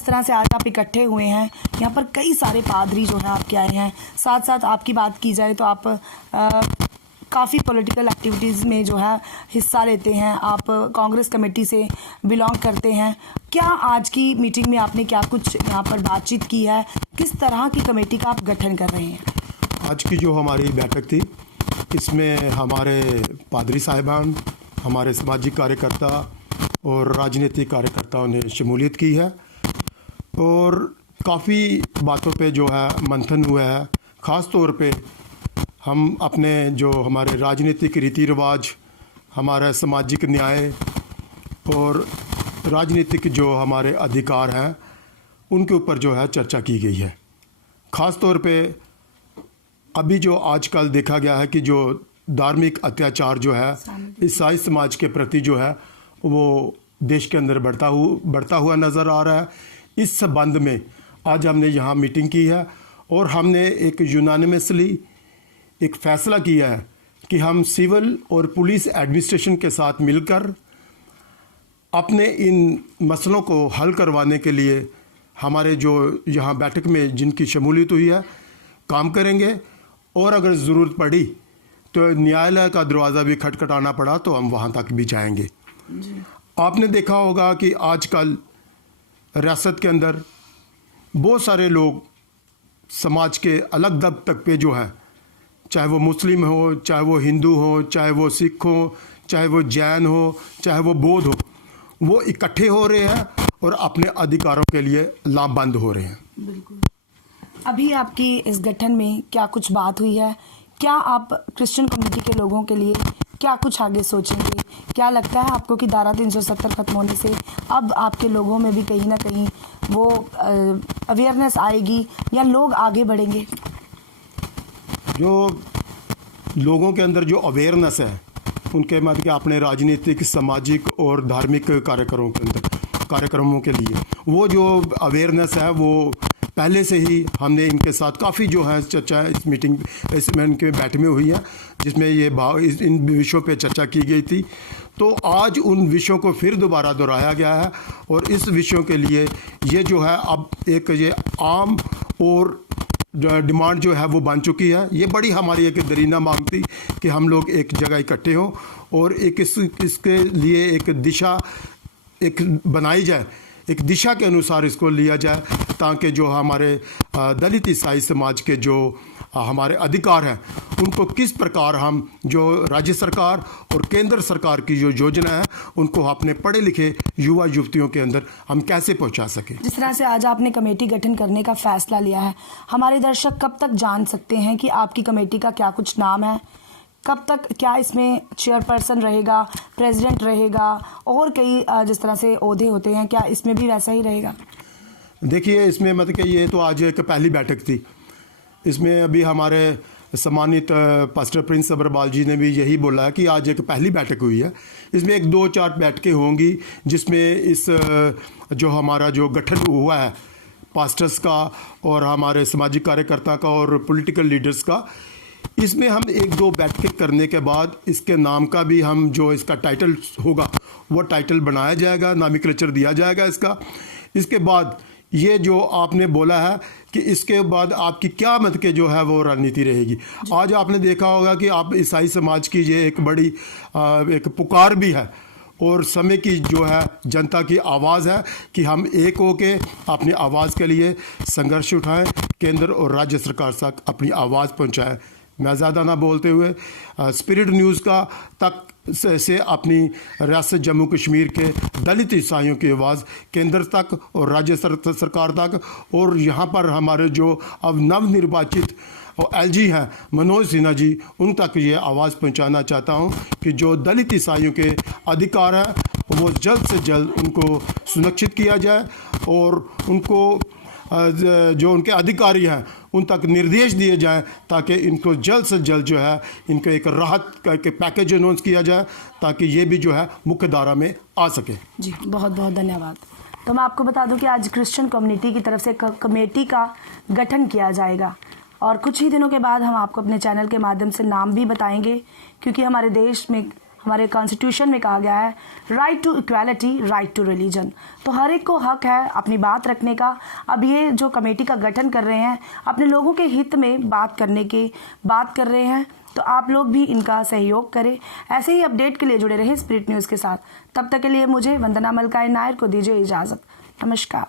जिस तरह से आज आप इकट्ठे हुए हैं, यहाँ पर कई सारे पादरी जो हैं आपके आए हैं, साथ साथ आपकी बात की जाए तो आप काफ़ी पॉलिटिकल एक्टिविटीज़ में जो है हिस्सा लेते हैं, आप कांग्रेस कमेटी से बिलोंग करते हैं। क्या आज की मीटिंग में आपने क्या कुछ यहाँ पर बातचीत की है, किस तरह की कमेटी का आप गठन कर रहे हैं? आज की जो हमारी बैठक थी, इसमें हमारे पादरी साहिबान, हमारे सामाजिक कार्यकर्ता और राजनीतिक कार्यकर्ताओं ने शमूलियत की है और काफ़ी बातों पे जो है मंथन हुआ है। ख़ास तौर पे हम अपने जो हमारे राजनीतिक रीति रिवाज, हमारा सामाजिक न्याय और राजनीतिक जो हमारे अधिकार हैं, उनके ऊपर जो है चर्चा की गई है। ख़ास तौर पे अभी जो आजकल देखा गया है कि जो धार्मिक अत्याचार जो है ईसाई समाज के प्रति जो है वो देश के अंदर बढ़ता हुआ नज़र आ रहा है। इस संबंध में आज हमने यहाँ मीटिंग की है और हमने एक यूनानिमसली एक फ़ैसला किया है कि हम सिविल और पुलिस एडमिनिस्ट्रेशन के साथ मिलकर अपने इन मसलों को हल करवाने के लिए हमारे जो यहाँ बैठक में जिनकी शमूलियत हुई है काम करेंगे और अगर ज़रूरत पड़ी तो न्यायालय का दरवाज़ा भी खटखटाना पड़ा तो हम वहाँ तक भी जाएंगे। आपने देखा होगा कि आजकल रियासत के अंदर बहुत सारे लोग समाज के अलग दब तक पे जो है, चाहे वो मुस्लिम हो, चाहे वो हिंदू हो, चाहे वो सिख हो, चाहे वो जैन हो, चाहे वो बौद्ध हो, वो इकट्ठे हो रहे हैं और अपने अधिकारों के लिए लामबंद हो रहे हैं। बिल्कुल। अभी आपकी इस गठन में क्या कुछ बात हुई है? क्या आप क्रिश्चियन कम्युनिटी के लोगों के लिए क्या कुछ आगे सोचेंगे? क्या लगता है आपको कि धारा 370 खत्म होने से अब आपके लोगों में भी कहीं ना कहीं वो अवेयरनेस आएगी या लोग आगे बढ़ेंगे? जो लोगों के अंदर जो अवेयरनेस है उनके मतलब कि अपने राजनीतिक, सामाजिक और धार्मिक कार्यक्रमों के लिए वो जो अवेयरनेस है वो पहले से ही हमने इनके साथ काफ़ी जो है चर्चा इस मीटिंग इसमें इनके बैठक में हुई है, जिसमें ये इन विषयों पे चर्चा की गई थी। तो आज उन विषयों को फिर दोबारा दोहराया गया है और इस विषयों के लिए ये जो है अब एक ये आम और डिमांड जो है वो बन चुकी है। ये बड़ी हमारी एक दरीना मांग थी कि हम लोग एक जगह इकट्ठे हों और एक इसके लिए एक दिशा एक बनाई जाए, एक दिशा के अनुसार इसको लिया जाए ताकि जो हमारे दलित ईसाई समाज के जो हमारे अधिकार हैं उनको किस प्रकार हम जो राज्य सरकार और केंद्र सरकार की जो योजना है उनको अपने पढ़े लिखे युवा युवतियों के अंदर हम कैसे पहुंचा सकें। जिस तरह से आज आपने कमेटी गठन करने का फैसला लिया है, हमारे दर्शक कब तक जान सकते हैं कि आपकी कमेटी का क्या कुछ नाम है? कब तक, क्या इसमें चेयरपर्सन रहेगा, प्रेसिडेंट रहेगा और कई जिस तरह से ओहदे होते हैं, क्या इसमें भी वैसा ही रहेगा? देखिए, इसमें मतलब कि ये तो आज एक पहली बैठक थी। इसमें अभी हमारे सम्मानित पास्टर प्रिंस सब्रवाल जी ने भी यही बोला है कि आज एक पहली बैठक हुई है। इसमें एक 2-4 बैठकें होंगी जिसमें इस जो हमारा जो गठन हुआ है पास्टर्स का और हमारे सामाजिक कार्यकर्ता का और पॉलिटिकल लीडर्स का, इसमें हम 1-2 बैठकें करने के बाद इसके नाम का भी हम जो इसका टाइटल होगा वो टाइटल बनाया जाएगा, नामिक्लेचर दिया जाएगा इसका। इसके बाद ये जो आपने बोला है कि इसके बाद आपकी क्या मत के जो है वो रणनीति रहेगी। आज आपने देखा होगा कि आप ईसाई समाज की ये एक बड़ी एक पुकार भी है और समय की जो है जनता की आवाज़ है कि हम एक होके अपनी आवाज़ के लिए संघर्ष उठाएं, केंद्र और राज्य सरकार तक अपनी आवाज़ पहुंचाएं। मैं ज़्यादा ना बोलते हुए स्पिरिट न्यूज़ का तक से अपनी रियासत जम्मू कश्मीर के दलित ईसाइयों की आवाज़ केंद्र तक और राज्य सरकार तक और यहाँ पर हमारे जो अब नवनिर्वाचित एलजी हैं मनोज सिन्हा जी, उन तक ये आवाज़ पहुँचाना चाहता हूँ कि जो दलित ईसाइयों के अधिकार हैं वो जल्द से जल्द उनको सुनिश्चित किया जाए और उनको जो उनके अधिकारी हैं उन तक निर्देश दिए जाएं ताकि इनको जल्द से जल्द जो है इनको एक राहत का एक पैकेज अनाउंस किया जाए ताकि ये भी जो है मुख्य धारा में आ सके। जी, बहुत बहुत धन्यवाद। तो मैं आपको बता दूं कि आज क्रिश्चियन कम्युनिटी की तरफ से कमेटी का गठन किया जाएगा और कुछ ही दिनों के बाद हम आपको अपने चैनल के माध्यम से नाम भी बताएंगे, क्योंकि हमारे देश में हमारे कॉन्स्टिट्यूशन में कहा गया है right to equality, right to religion. तो हर एक को हक है अपनी बात रखने का। अब ये जो कमेटी का गठन कर रहे हैं अपने लोगों के हित में बात कर रहे हैं, तो आप लोग भी इनका सहयोग करें। ऐसे ही अपडेट के लिए जुड़े रहे स्पिरिट न्यूज़ के साथ। तब तक के लिए मुझे वंदना मलकाई नायर को दीजिए इजाज़त। नमस्कार।